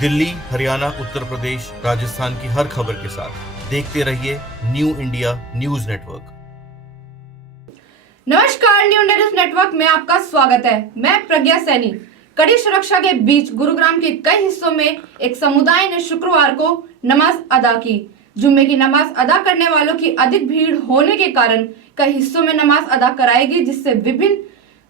दिल्ली, हरियाणा, उत्तर प्रदेश, राजस्थान की हर खबर के साथ देखते रहिए न्यू इंडिया न्यूज नेटवर्क। नमस्कार, न्यू इंडिया न्यूज नेटवर्क में आपका स्वागत है। मैं प्रज्ञा सैनी। कड़ी सुरक्षा के बीच गुरुग्राम के कई हिस्सों में एक समुदाय ने शुक्रवार को नमाज अदा की। जुम्मे की नमाज अदा करने वालों की अधिक भीड़ होने के कारण कई हिस्सों में नमाज अदा कराएगी, जिससे विभिन्न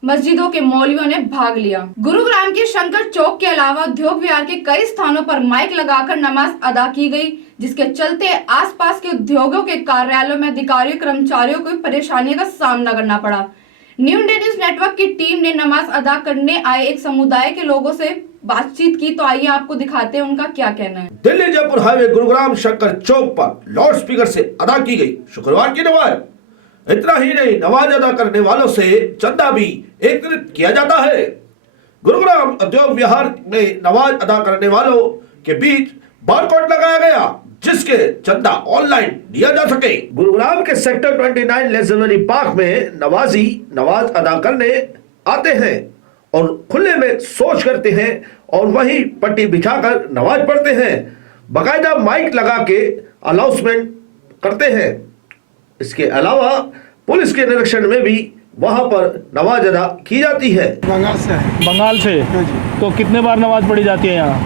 मस्जिदों के मौलवियों ने भाग लिया। गुरुग्राम के शंकर चौक के अलावा उद्योग विहार के कई स्थानों पर माइक लगाकर नमाज अदा की गई, जिसके चलते आसपास के उद्योगों के कार्यालयों में अधिकारियों कर्मचारियों को परेशानी का सामना करना पड़ा। न्यू इंडिया न्यूज नेटवर्क की टीम ने नमाज अदा करने आए एक समुदाय के लोगों से बातचीत की, तो आइए आपको दिखाते हैं उनका क्या कहना है। दिल्ली जयपुर हाईवे गुरुग्राम शंकर चौक पर लाउड स्पीकर से अदा की गई शुक्रवार की नमाज। इतना ही नहीं, नमाज अदा करने वालों से चंदा भी एकत्रित किया जाता है। गुरुग्राम उद्योग विहार में नमाज अदा करने वालों के बीच बारकोड लगाया गया, जिसके चंदा ऑनलाइन दिया जा सके। गुरुग्राम के सेक्टर 29 लेजनरी पार्क में नवाजी नमाज अदा करने आते हैं और खुले में सोच करते हैं और वहीं पट्टी बिछाकर नमाज पढ़ते हैं। बाकायदा माइक लगा के अनाउंसमेंट करते हैं। इसके अलावा पुलिस के निरीक्षण में भी वहां पर नमाज अदा की जाती है। बंगाल से तो कितने बार नमाज पढ़ी जाती है यहाँ?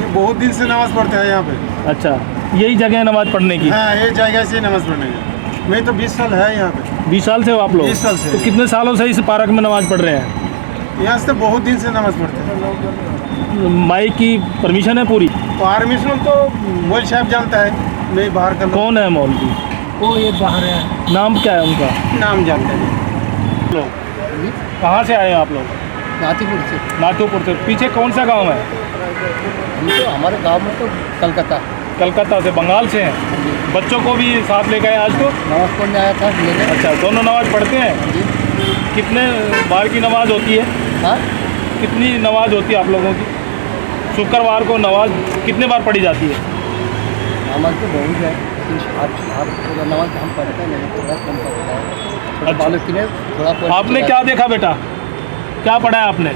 ये बहुत दिन से नमाज पढ़ते हैं यहाँ पे। अच्छा, यही जगह है नमाज पढ़ने की? हाँ, ये जगह से नमाज पढ़ने की। मैं तो 20 साल है यहाँ पे। 20 साल से हो आप लोग? 20 साल से। तो कितने सालों से इस पार्क में नमाज पढ़ रहे हैं? यहाँ से बहुत दिन से नमाज पढ़ते हैं। माइक की परमिशन है पूरी? परमिशन तो मौलवी साहब जानता है, मैं बाहर का। कौन है मौलवी? वो ये बाहर है। नाम क्या है उनका? नाम जानते हैं। लोग कहाँ से आए हैं आप लोग? नाथीपुर से। नाथूपुर से। पीछे कौन सा गाँव है? तो हमारे गांव में तो कलकत्ता। कलकत्ता से, बंगाल से हैं। बच्चों को भी साथ ले गए आज? तो नमाज पढ़ने आया था लेने। अच्छा, दोनों नमाज पढ़ते हैं? जी। कितने बार की नमाज होती है? हाँ, कितनी नमाज होती है आप लोगों की? शुक्रवार को नमाज कितने बार पढ़ी जाती है? नमाज तो बहुत है, लेकिन नमाज हम पढ़ते नहीं, थोड़ा कम पढ़ता है। अच्छा। बालक के लिए थोड़ा पढ़। आपने क्या देखा बेटा? क्या पढ़ा है आपने?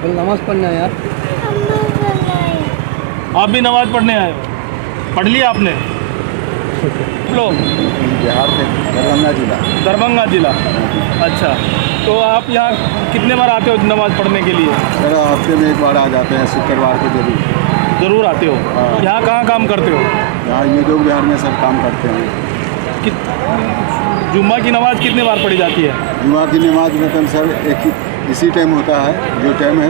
बोल नमाज पढ़ना है यार। आप भी नमाज पढ़ने आए हो? पढ़ लिया आपने? लोग बिहार के दरभंगा जिला। दरभंगा जिला। अच्छा, तो आप यहाँ कितने बार आते हो नमाज पढ़ने के लिए? सर, हफ्ते में एक बार आ जाते हैं, शुक्रवार को ज़रूर आते हो। हाँ। यहाँ कहाँ काम करते हो? यहाँ उद्योग विहार में सब काम करते हैं। जुम्मा की नमाज कितने बार पढ़ी जाती है? जुम्मा की नमाज मतलब सर एक इसी टाइम होता है, जो टाइम है।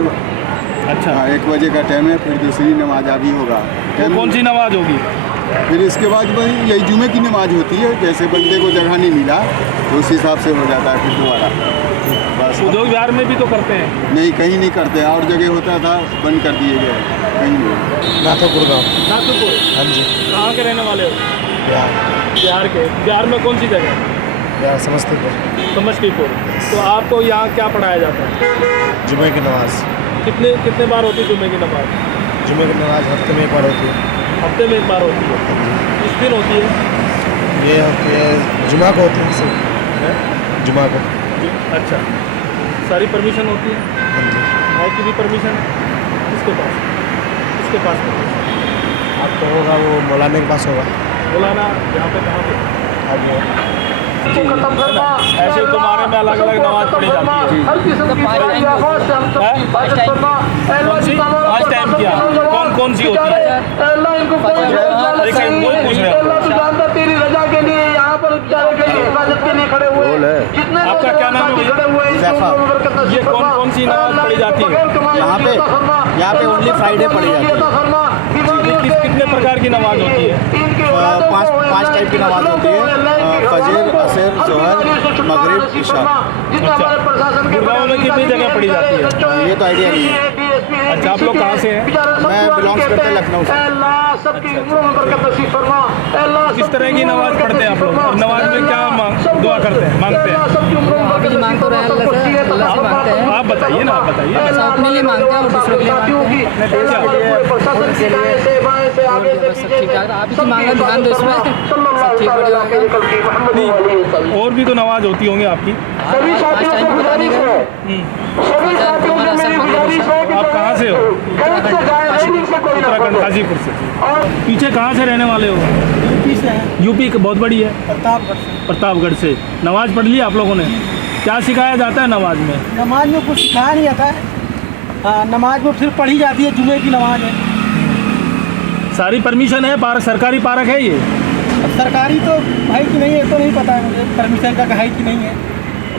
अच्छा। 1 बजे का टाइम है, फिर दूसरी नमाज अभी होगा। तो कौन सी नमाज होगी? फिर इसके बाद वही यही जुमे की नमाज होती है। जैसे बंदे को जगह नहीं मिला तो उस हिसाब से हो जाता है फिर दोबारा। बस। उद्योग विहार में भी तो करते हैं? नहीं, कहीं नहीं करते। और जगह होता था, बंद कर दिए गए, कहीं नहीं। नाथीपुर गाँव। नाथूपुर। हाँ जी। कहाँ के रहने वाले हो? बिहार के। बिहार में कौन सी जगह? यार समस्तीपुर। समस्तीपुर। तो आपको यहाँ क्या पढ़ाया जाता है? जुमे की नमाज। कितने बार होती है जुम्मे की नमाज? जुमे की नमाज हफ्ते में एक बार होती है। हफ्ते में एक बार होती है? किस दिन होती है? ये होती है जुमा को होती है सर। जुमा को। अच्छा, सारी परमिशन होती है? हाँ जी। भाई की भी परमिशन? किसके पास? किसके पास परमिशन? आपको होगा वो मौलाना के पास होगा। मौलाना यहाँ पे कहाँ पे? अब ऐसे तुम्हारे में अलग अलग नमाज पढ़ी जाती है? आज टाइम किया कौन कौन सी होती है? एक सेकंड, कोई पूछ रहे हैं? तेरी रजा के लिए यहाँ पर हिफाजत के लिए खड़े हुए हैं। आपका क्या नाम है भैया? ये कौन सी नमाज पढ़ी जाती है यहाँ पे ओनली फ्राइडे पढ़ी जाती है। कितने प्रकार की नमाज होती है? 5 टाइप की नमाज होती है, फजर, असर, जोहर, मगरिब, इशा। अच्छा, गुड़गांव में कितनी जगह पढ़ी जाती है? ये तो आइडिया नहीं है। अच्छा, आप लोग कहाँ से हैं? मैं बिलोंग्स करते हैं लखनऊ से। किस तरह की नमाज पढ़ते हैं आप लोग? और नमाज में क्या दुआ करते हैं, मांगते हैं? मांग तो रहे हैं, अल्लाह से मांगते हैं। आप बताइए। बताइए ना, आप बताइए। ऐसा अपने लिए मांगते हैं और दूसरों के लिए मांगते हैं, अपने देश के लिए, प्रशासन के लिए, आगे से सब ठीक ठाक। आप ही की मांग है, ध्यान दो इसमें, सब ठीक हो जाएगा। और भी तो नमाज होती होंगी आपकी। सभी आज साथियों टाइम से पे बता गुजारिश देंगे। है, सभी साथियों से मेरी गुजारिश है कि आप कहाँ से हो? कहीं से जाए नहीं से कोई ना उत्तराखंड फंसे। गाजीपुर से। और पीछे कहाँ से रहने वाले हो? यूपी से है, यूपी बहुत बड़ी है, प्रतापगढ़ से। प्रतापगढ़ से। नमाज पढ़ ली आप लोगों ने? क्या सिखाया जाता है नमाज में? नमाज में कुछ सिखाया नहीं जाता है। हाँ, नमाज में सिर्फ पढ़ी जाती है, जुमे की नमाज है। सारी परमिशन है? पार्क सरकारी पार्क है ये? अब सरकारी तो भाई की नहीं है, तो नहीं पता है मुझे परमिशन का है कि नहीं है।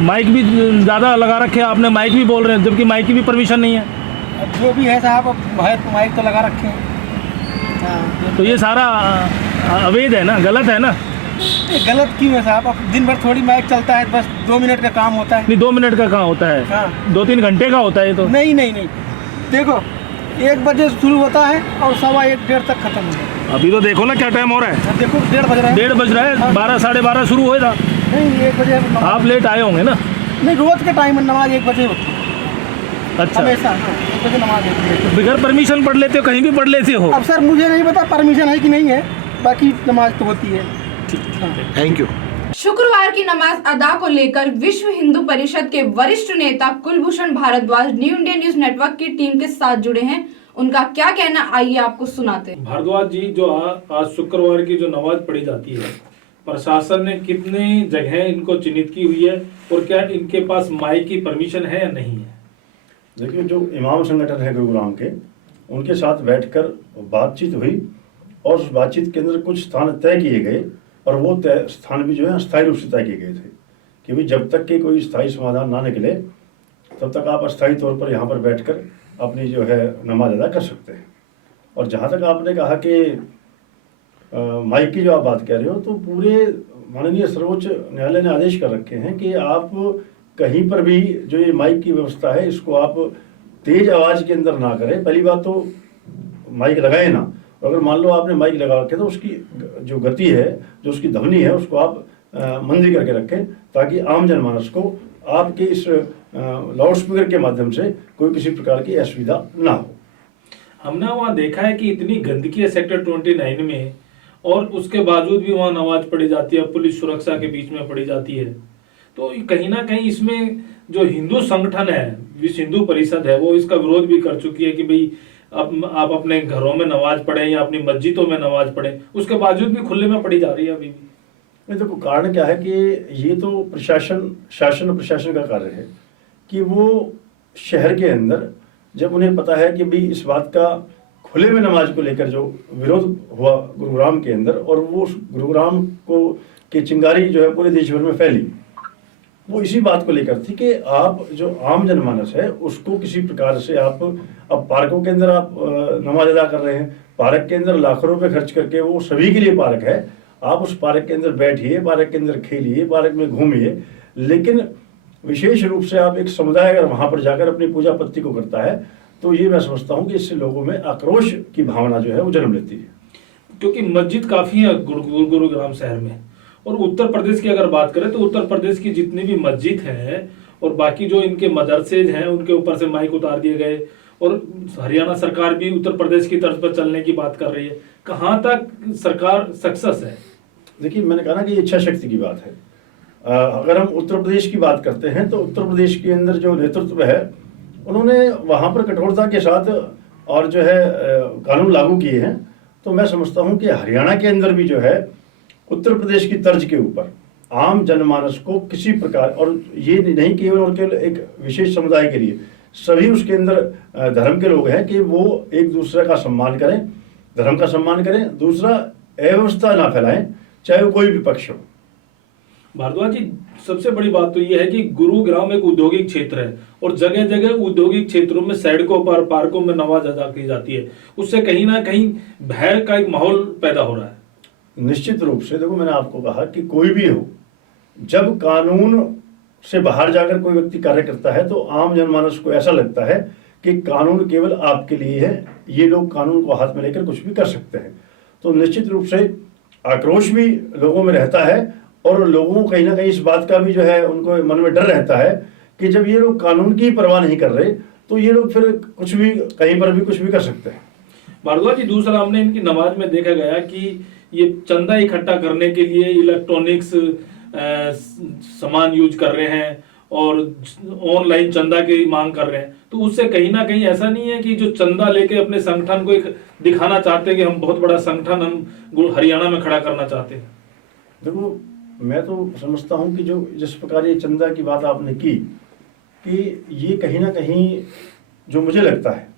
माइक भी ज़्यादा लगा रखे हैं आपने, माइक भी बोल रहे हैं, जबकि माइक की भी परमिशन नहीं है। अब जो भी है साहब, अब है तो माइक तो लगा रखे हैं। हाँ, तो ये सारा अवैध है ना, गलत है ना? ये गलत क्यों है साहब? अब दिन भर थोड़ी माइक चलता है, बस 2 मिनट का काम होता है। नहीं, 2 मिनट का कहाँ होता है? हाँ। 2-3 घंटे का होता है ये तो। नहीं नहीं नहीं, देखो 1 बजे शुरू होता है और 1:15 तक खत्म होता है। अभी तो देखो ना क्या टाइम हो रहा है, अब देखो 1:30 बज रहा है। 1:30 बज रहा है, 12 साढ़े 12 शुरू होएगा। नहीं 1 बजे आप लेट आए होंगे ना? नहीं, रोज के टाइम में नमाज 1 बजे होती है अच्छा, हमेशा। हाँ, 1 बजे नमाज होती है। बगैर परमिशन पढ़ लेते हो, कहीं भी पढ़ लेते हो? अब सर मुझे नहीं पता परमिशन है कि नहीं है, बाकी नमाज तो होती है। Thank you. शुक्रवार की नमाज अदा को लेकर विश्व हिंदू परिषद के वरिष्ठ नेता Kulbhushan Bhardwaj New India News Network की टीम के साथ जुड़े हैं। उनका क्या कहना, आइए आपको सुनाते हैं। भारद्वाज जी, जो आज शुक्रवार की जो नमाज पढ़ी जाती है, प्रशासन ने कितनी जगह इनको चिन्हित की हुई है और क्या इनके पास माइक की परमिशन है या नहीं है? देखिए, जो इमाम संगठन है गुरुग्राम के, उनके साथ बैठकर बातचीत हुई और उस बातचीत के अंदर कुछ स्थान तय किए गए और वो तय स्थान भी जो है अस्थायी रूप से तय किए गए थे कि भाई जब तक कि कोई स्थायी समाधान ना निकले तब तक आप अस्थायी तौर पर यहाँ पर बैठकर अपनी जो है नमाज अदा कर सकते हैं। और जहाँ तक आपने कहा कि माइक की जो आप बात कह रहे हो, तो पूरे माननीय सर्वोच्च न्यायालय ने आदेश कर रखे हैं कि आप कहीं पर भी जो ये माइक की व्यवस्था है इसको आप तेज आवाज़ के अंदर ना करें। पहली बात तो माइक लगाए ना, और अगर मान लो आपने माइक लगा रखे तो उसकी जो गति है, जो उसकी ध्वनि है, उसको आप मंदी करके रखें ताकि आम जनमानस को आपके इस लाउड स्पीकर के माध्यम से कोई किसी प्रकार की असुविधा ना हो। हमने वहाँ देखा है कि इतनी गंदगी है सेक्टर 29 में, और उसके बावजूद भी वहाँ नमाज पढ़ी जाती है, पुलिस सुरक्षा के बीच में पढ़ी जाती है। तो कहीं ना कहीं इसमें जो हिंदू संगठन है, विश्व हिंदू परिषद है, वो इसका विरोध भी कर चुकी है कि भाई आप अपने घरों में नमाज पढ़ें या अपनी मस्जिदों में नमाज पढ़ें, उसके बावजूद भी खुले में पढ़ी जा रही है अभी भी। नहीं, देखो कारण क्या है कि ये तो शासन और प्रशासन का कार्य है कि वो शहर के अंदर जब उन्हें पता है कि भाई इस बात का खुले में नमाज को लेकर जो विरोध हुआ गुरुग्राम के अंदर, और वो उस गुरुग्राम को की चिंगारी जो है पूरे देश भर में फैली, वो इसी बात को लेकर थी कि आप जो आम जनमानस है उसको किसी प्रकार से आप अब पार्कों के अंदर आप नमाज अदा कर रहे हैं, पार्क के अंदर लाखों रुपए खर्च करके, वो सभी के लिए पार्क है, आप उस पार्क के अंदर बैठिए, पार्क के अंदर खेलिए, पार्क में घूमिए, लेकिन विशेष रूप से आप एक समुदाय अगर वहां पर जाकर अपनी पूजा पत्ती को करता है तो ये मैं समझता हूँ कि इससे लोगों में आक्रोश की भावना जो है वो जन्म लेती है। क्योंकि मस्जिद काफ़ी है गुरुग्राम शहर में, और उत्तर प्रदेश की अगर बात करें तो उत्तर प्रदेश की जितनी भी मस्जिद हैं और बाकी जो इनके मदरसे हैं उनके ऊपर से माइक उतार दिए गए, और हरियाणा सरकार भी उत्तर प्रदेश की तर्ज पर चलने की बात कर रही है। कहाँ तक सरकार सक्सेस है? देखिए, मैंने कहा ना कि इच्छा शक्ति की बात है। अगर हम उत्तर प्रदेश की बात करते हैं तो उत्तर प्रदेश के अंदर जो नेतृत्व है उन्होंने वहाँ पर कठोरता के साथ और जो है कानून लागू किए हैं। तो मैं समझता हूँ कि हरियाणा के अंदर भी जो है उत्तर प्रदेश की तर्ज के ऊपर आम जनमानस को किसी प्रकार, और ये नहीं केवल और केवल एक विशेष समुदाय के लिए, सभी उसके अंदर धर्म के लोग हैं कि वो एक दूसरे का सम्मान करें, धर्म का सम्मान करें, दूसरा अव्यवस्था ना फैलाएं, चाहे वो कोई भी पक्ष हो। भारद्वाज जी, सबसे बड़ी बात तो यह है कि गुरुग्राम एक औद्योगिक क्षेत्र है और जगह जगह औद्योगिक क्षेत्रों में सड़कों पर, पार्कों में नमाज अदा की जाती है, उससे कहीं ना कहीं भय का एक माहौल पैदा हो रहा है। निश्चित रूप से देखो, मैंने आपको कहा कि कोई भी हो, जब कानून से बाहर जाकर कोई व्यक्ति कार्य करता है तो आम जनमानस को ऐसा लगता है कि कानून केवल आपके लिए है, ये लोग कानून को हाथ में लेकर कुछ भी कर सकते हैं। तो निश्चित रूप से आक्रोश भी लोगों में रहता है और लोगों को कहीं ना कहीं इस बात का भी जो है उनको मन में डर रहता है कि जब ये लोग कानून की परवाह नहीं कर रहे तो ये लोग फिर कुछ भी कहीं पर भी कुछ भी कर सकते हैं। भारद्वाज जी, दूसरा हमने इनकी नमाज में देखा गया कि ये चंदा इकट्ठा करने के लिए इलेक्ट्रॉनिक्स सामान यूज कर रहे हैं और ऑनलाइन चंदा की मांग कर रहे हैं, तो उससे कहीं ना कहीं ऐसा नहीं है कि जो चंदा लेके अपने संगठन को एक दिखाना चाहते हैं कि हम बहुत बड़ा संगठन हम हरियाणा में खड़ा करना चाहते हैं? देखो, मैं तो समझता हूँ कि जो जिस प्रकार ये चंदा की बात आपने की कि ये कहीं ना कहीं जो मुझे लगता है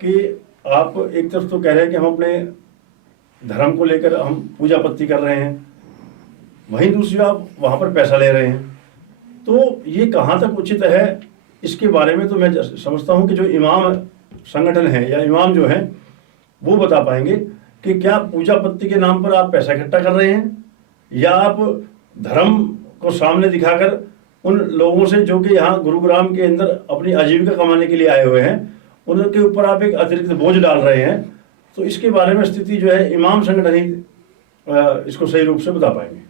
कि आप एक तरफ तो कह रहे हैं कि हम अपने धर्म को लेकर हम पूजा पत्ती कर रहे हैं, वहीं दूसरी आप वहाँ पर पैसा ले रहे हैं, तो ये कहाँ तक उचित है इसके बारे में तो मैं समझता हूँ कि जो इमाम संगठन है या इमाम जो है वो बता पाएंगे कि क्या पूजा पत्ती के नाम पर आप पैसा इकट्ठा कर रहे हैं या आप धर्म को सामने दिखाकर उन लोगों से जो कि यहाँ गुरुग्राम के अंदर अपनी आजीविका कमाने के लिए आए हुए हैं उनके ऊपर आप एक अतिरिक्त बोझ डाल रहे हैं। तो इसके बारे में स्थिति जो है इमाम संगठन ही इसको सही रूप से बता पाएंगे।